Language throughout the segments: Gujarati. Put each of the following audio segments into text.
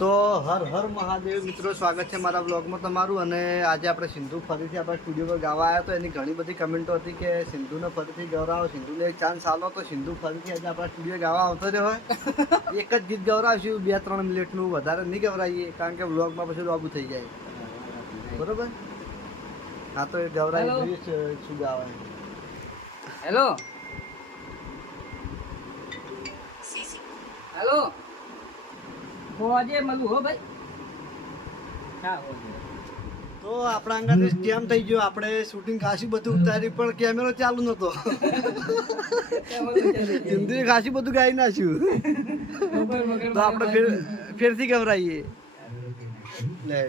તો હર હર મહાદેવ મિત્રો, સ્વાગત છે મારા બ્લોગમાં તમારું. અને આજે આપણે સિંધુ ફરીથી આપણા સ્ટુડિયો પર ગાવા આવ્યા તો એની ઘણી બધી કમેન્ટો હતી કે સિંધુને ફરીથી ગવરાવો, સિંધુને એક ચાન્સ આલો. તો સિંધુ ફરીથી આજે આપણા સ્ટુડિયો ગાવા આવતો જ હોય. એક જ ગીત ગવરાવશું, 2-3 મિનિટનું, વધારે નહીં ગવરાવીએ કારણ કે બ્લોગમાં પછી લોગું થઈ જાય. બરોબર? હા તો એ ગવરાવી જોઈએ શું ગાવા. હેલો હેલો આજે મળું હો ભાઈ. તો આપણા અંગાથી સ્કેમ થઈ ગયો. આપણે શૂટિંગ ખાસી બધું ઉતાર્યું પણ કેમેરો ચાલુ નતો. હિન્દી ખાસી બધું ગાઈ નાખ્યું. તો આપણે ફેરથી ગવરાઈએ. લે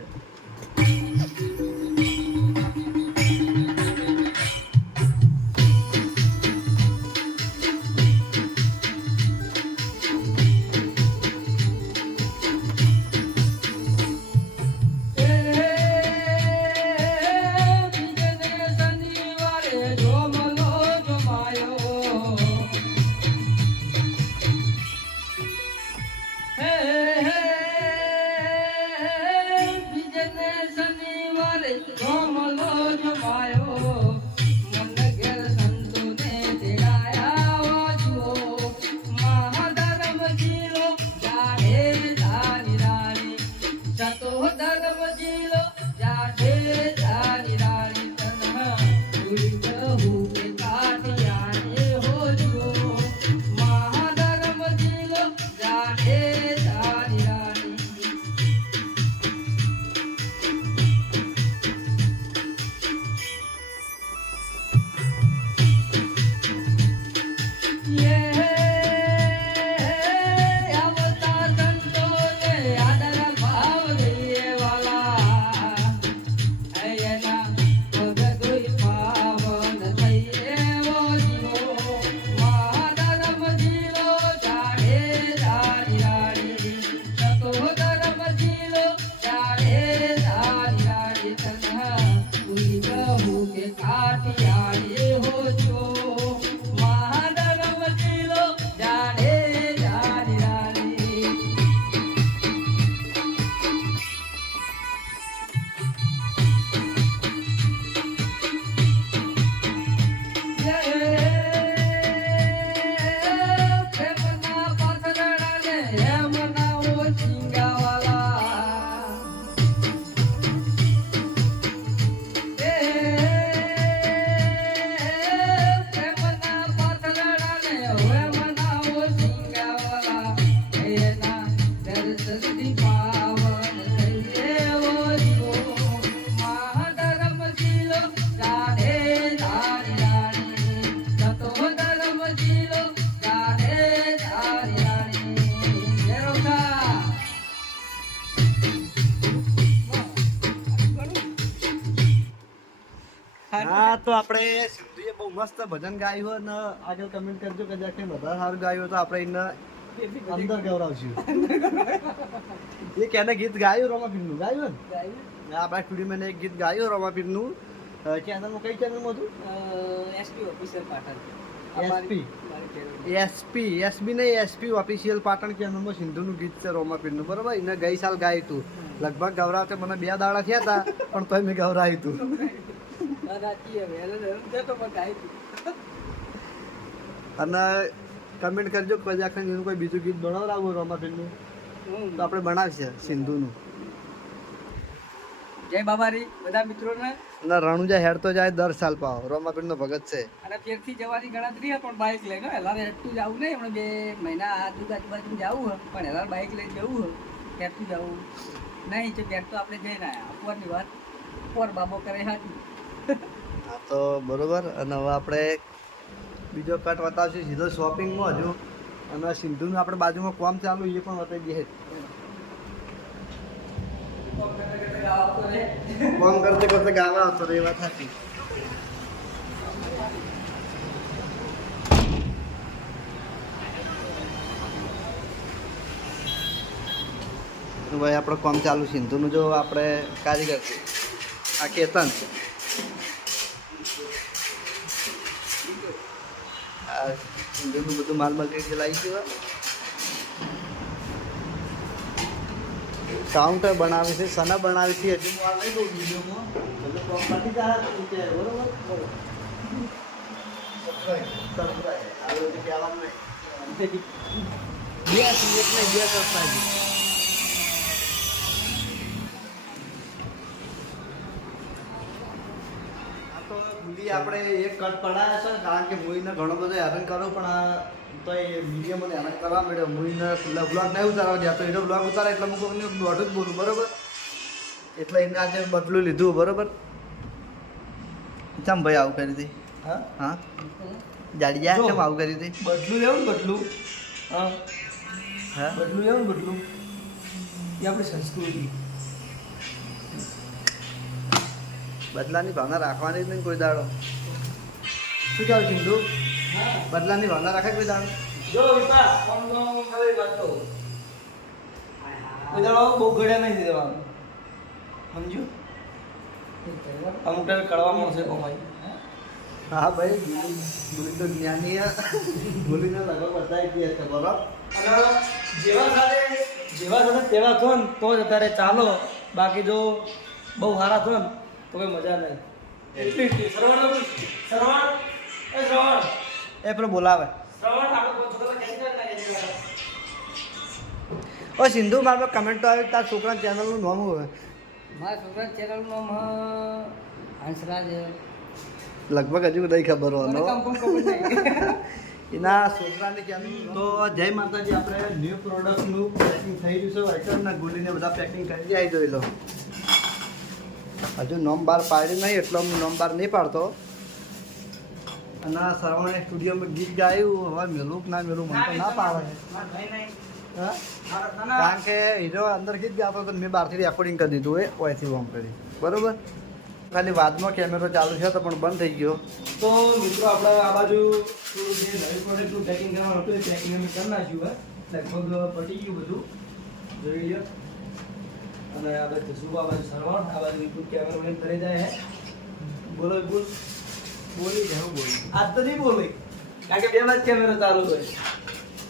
હા તો આપણે સિંધુએ બહુ મસ્ત ભજન ગાયું હોય ને આગળ કમેન્ટ કરજો કે જ્યાં વધારે સારું ગાયું તો આપણે એને અંદર ગવરાવશું. એ કેને ગીત ગાયું રોમાપીરનું ગાયું ને આપણા સ્ટુડિયોમાં એક ગીત ગાયું રોમાપીરનું. ચેનલમાં કઈ ચેનલમાં હતું? SP officer Patan. એસપી નહીં, એસપી ઓફિશિયલ પાટણ ચેનલમાં સિંધુનું ગીત છે રોમાપીરનું. બરાબર? એને ગઈ સાલ ગાયું હતું. લગભગ ગવરાવતે મને 2 દાડા થયા હતા પણ તોય મેં ગવરાવ્યું હતું. અને કમેન્ટ કરજો કોઈ આખા કોઈ બીજું ગીત બનાવડાવું રોમાપીરનું તો આપણે બનાવશે સિંધુનું. જય બાબારી બધા મિત્રોને. અને રણુજા હેડતો જાય દર સાલ પાવ. રોમાપીરનો ભગત છે. અને ફેરથી જવાની ગણતરી પણ બાઇક લઈને હેલારે હેઠું જવું નહીં. હમણાં 2 મહિના આજુબાજુ જવું હોય પણ હેલાર બાઇક લઈને જવું હોય હેઠું જવું નહીં. તો બેટ તો આપણે જઈને આવ્યા. અપવારની વાત પર બાબો કરે હાથી. હા તો બરોબર. અને હવે આપણે બીજો કટ બતાવશું સીધો શોપિંગમાં. હજુ અને સિંધુનું આપણે બાજુમાં કામ ચાલુ એ પણ બતાવી દઈએ. કામ કરતે કરતે ગાવા આવતો એ વાત સાચી. ભાઈ આપણે કામ ચાલુ સિંધુનું જો આપણે કારીગર છે આ કેતન છે. આ સિંધુનું બધું માલ મટીરિયલ આવી ગયું. કાઉન્ટર બનાવે છે, સના બનાવે છે. હજુ હું આ નહીં દઉં વિડીયોમાં બધું કામ પતી જાય છે, બરોબર. આપણે એક કટ પડાયા છે કારણ કે મુઈને ઘણો બધો હેરાન કરો પણ આ તો એ મીડિયમ મને હેરાન કરવા મળ્યો. મુઈને બ્લોગ નહીં ઉતારવા દે તો એનો બ્લોગ ઉતારે એટલે હું કોઈને દોઢું જ બોલું બરોબર. એટલે એને આજે બદલું લીધું બરોબર. ચમ ભાઈ આવું કરી હતી? હા જાડિયા ચમ આવું કરી હતી? બદલું લેવું બદલું. હા હા બદલું લેવું બદલું એ આપણી સંસ્કૃતિ. બદલાની ભાવના રાખવાની જ નહીં કોઈ દાડો. શું કહેવું સિંધુ? બદલાની ભાવના રાખે કોઈ દાડો? જો વિપા કોણ હવે વાત કહું કોઈ દાડો બહુ ઘડ્યા નહીં દેવાનું સમજ્યું. અમુક ટાઈમે કડવા મળશે કમાઈ. હા ભાઈ બોલી તો જ્ઞાની બોલીને લગભગ બધા ગયા છે બરોબર. અને જેવા સાથે તેવા થો ને તો જ અત્યારે ચાલો. બાકી જો બહુ સારા થો ને તો કોઈ મજા નહીં. એટલી શ્રવણ એ શ્રવણ એ પેલો બોલાવે. શ્રવણ આપણે છોકરા કેન્સલ ના કેન્સલ. ઓ સિંધુ મારે કમેન્ટો આવી તાર છોકરા ચેનલનું નામ હોય. મારા છોકરા ચેનલનું નામ હંસરાજ. લગભગ હજુ નહીં ખબર મને હોય ખબર નહીં. એના છોકરાની ચેનલ. તો જય માતાજી. આપણે ન્યૂ પ્રોડક્ટનું પેકિંગ થઈ રહ્યું છે. વાઇટરના ગોલીને બધા પેકિંગ કરી આવી જોઈ લો. હજુ નોમ બાર પાડ્યું નહીં એટલે હું નોમ બાર નહીં પાડતો. અને આ શ્રવણે સ્ટુડિયોમાં ગીત ગાયું. હવે મેલું કે ના મેલું મને તો ના પાડે. હા કારણ કે હીરો અંદર ગીત ગાતો તો મેં બહારથી રેકોર્ડિંગ કરી દીધું એ ઓયથી ઓમ કરી બરોબર. ખાલી વાદમાં કેમેરો ચાલુ છે તો પણ બંધ થઈ ગયો. તો મિત્રો આપણે આ બાજુ થોડું જે નવી પ્રોડક્ટનું પેકિંગ કરવાનું હતું એ પેકિંગ અમે કરી નાખ્યું. લગભગ પટી ગયું બધું જોઈ લો. અને આ બાજુ જસુ આ બાજુ સરવણ આ બાજુ યુટ્યુબ કેમેરો લઈને કરી જાય હે. બોલો બોલ બોલી હું બોલી આજ તો નહીં બોલી કારણ કે બે બાજુ કેમેરો ચાલુ હોય.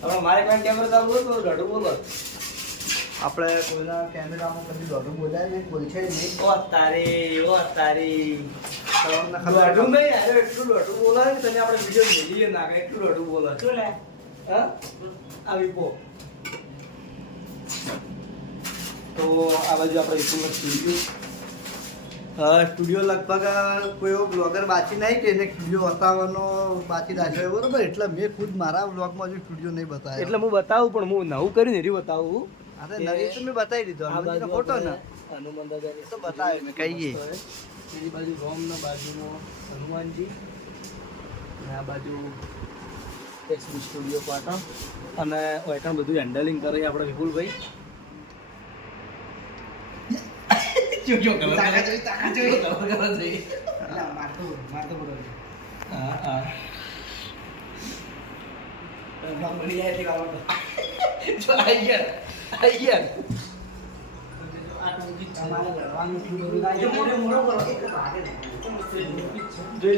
હવે મારે કોઈ કેમેરો ચાલુ હોય તો રડું બોલો. આપણે કોઈના કેમેરામાં કદી દોઢું બોલાય નહીં બોલશે નહીં. ઓ તારી શ્રવણને ખબર રડું નહીં અરે એટલું રડું બોલાય ને તને આપણે વિડીયો મેળીએ નાખે એટલું રડું બોલાય. શું લે હા આવી પો. તો આ બાજુ આપણે સ્ટુડિયો લગભગ કોઈ એવો બ્લોગર બાકી નહીં કે એને સ્ટુડિયો બતાવવાનો બાકી રાખ્યો બરોબર. એટલે મેં ખુદ મારા બ્લોગમાં હજુ સ્ટુડિયો નહીં બતાવ્યો. એટલે હું બતાવું પણ હું નવું કરીને એરી બતાવું. અરે નવી તો મેં બતાવી દીધો. આ બાજુ ફોટો ને હનુમાન દાદાની તો બતાવ્યો મેં કહીએ. બીજી બાજુ રોમના બાજુમાં હનુમાનજી અને આ બાજુ એસબી સ્ટુડિયો પાટણ અને ઓયકણ બધું હેન્ડલિંગ કરે આપણે વિપુલભાઈ. જોઈ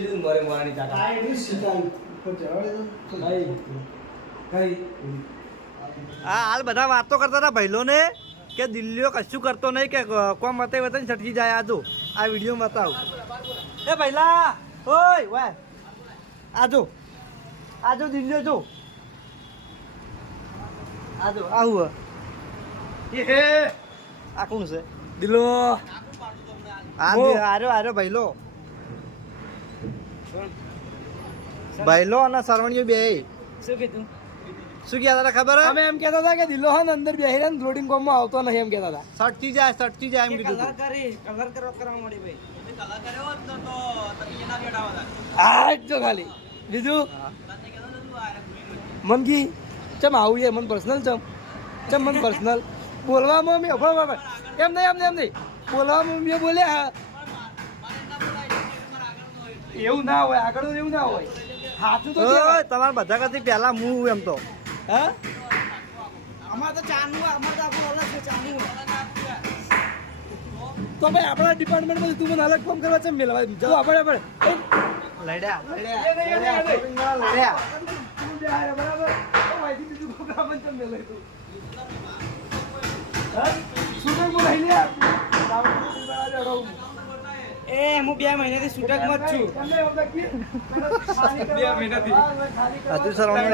લીધું મારે મારાની ચાકા હા હાલ બધા વાતો કરતા હતા ભાઈલોને કે દિલ્હીઓ કશું કરતો નહીં કે કોમ બતાવી બતાવીને છટકી જાય. આજો આ વિડીયો બતાવું. એ પહેલા ઓય વાય આજો દિલ્હીઓ જો આજો આવું હે આ કોણ છે? દિલો આર્યો ભાઈલો ભાઈલો અને સરવણીઓ બે શું કીધું શું કહેતા હતા ખબર અમે એમ કહેતા હતા કે દિલો હા અંદર બેહીને લોડિંગ કોમમાં આવતો નહીં એમ કહેતા હતા. સટકી જાય એમ કીધું હતું. કલર કરવા મળી ભાઈ આ જો ખાલી બીજું મનકી ચમ આવું છે મન પર્સનલ ચમ મન પર્સનલ બોલવામાં મેં એમ નહીં બોલવામાં મેં બોલ્યા એવું ના હોય આગળ એવું ના હોય સાચું તો ઓય, તમારા બધા કરતી પહેલા હું એમ તો હા અમારે તો ચાનું અમારે તો આપણું અલગ છે ચાનું તો ભાઈ આપણા ડિપાર્ટમેન્ટમાં તું મને અલગ ફોર્મ કરવા છે મેળવા બીજા આપણે લડ્યા બરાબર શું કઈ હું 2 મહિનાથી છૂટકમાં જ છું. 2 મહિનાથી. હજુ સરવણ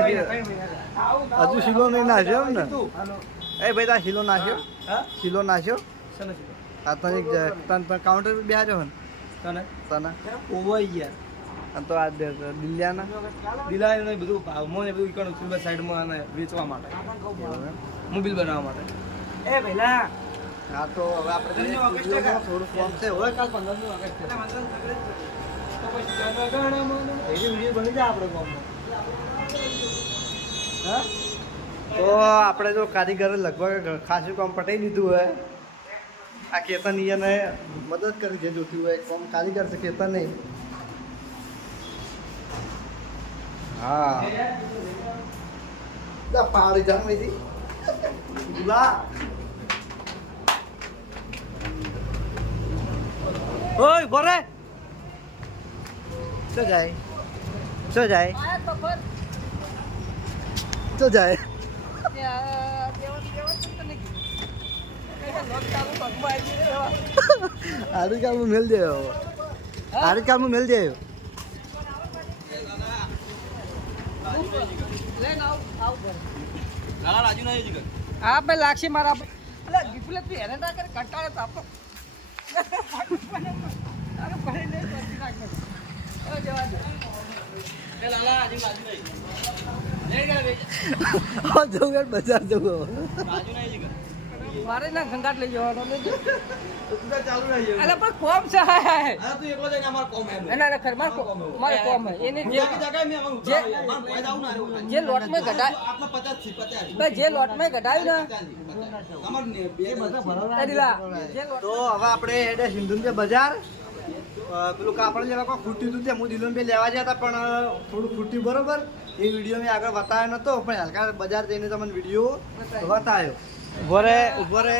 હજુ શીલો નહીં નાખ્યો એમ ને એ ભાઈ તા શીલો નાખ્યો હા શીલો નાખ્યો ચાલો ચાલો. આ તને કાઉન્ટર પર બેહાર્યો ને તને તને ઓવાઈ ગયા અને તો આ દિલ્યાના દિલાય ને બધું ભાવમાં ને બધું ઈકણ ઉતરી સાઈડમાં અને વેચવા માટે મોબાઈલ બનાવવા માટે. એ પહેલા હા તો હવે આપણે સ્ટુડિયોમાં થોડું ફોર્મ છે હવે કાલ 15મી ઓગસ્ટ એની વિડીયો બની જાય આપણે ફોર્મમાં હા તો આપણે જો કારીગરે લગભગ ખાસું કામ પટાઈ દીધું હોય આ કેતન એને મદદ કરી જે જોતી હોય કામ કારીગર છે કેતન નહીં હા પાડી જામ મેથી ગુલા ઓય બોરે શું જાય શું જાય શું જાય આરી કામ મેલ દે આરી કામ મેલ દે હા ભાઈ લાગશે મારા એટલે ડિફલે તું એને ના કરે કંટાળે તો આપણો જવું બજાર જવું મારે ના ઘંટાટ લઈ જવાનો ચાલુ રહી અલે પણ કોમ છે હા તું એકલો જઈને અમાર કોમ હે એના ખર મારે કોમ હે એને જે જે લોટમાં ગઢાય આટલા 50 થી 50 બે જે લોટમાં ગઢાયું અમાર ને બે ને દીલા જે લોટ તો હવે આપણે હેડે સિંધુન કે બજાર પેલું કાપડ જેવા કોઈ ખૂટ્યું હતું તે હું દિલોન બે લેવા ગયા હતા પણ થોડું ખૂટ્યું બરોબર એ વિડીયો મેં આગળ બતાવ્યો નતો પણ હલકા બજાર જઈને તમને વિડીયો બતાવ્યો ઉભો રે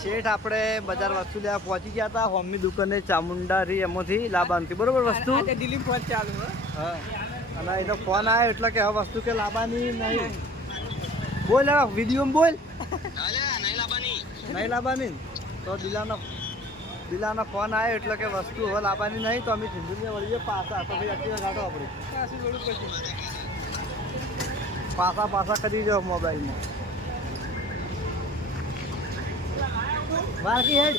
શેઠ આપણે બજાર વસ્તુ લેવા પહોંચી ગયા હતા હોમની દુકાને ચામુંડારી એમાંથી લાવવાની બરોબર વસ્તુ દિલ્હી ફોન ચાલુ હા અને એનો ફોન આવ્યો એટલે કે હવે વસ્તુ કે લાવવાની નહીં બોલ હવે વિડીયો બોલ નહીં લાવવાની તો દિલાનો ફોન આવ્યો એટલે કે વસ્તુ હવે લાવવાની નહીં તો અમે સિંધુને વળીએ પાછા તો ભાઈ એક્ટિવા કાઢો આપણે પાછા કરી દો મોબાઈલમાં બાકી હેડ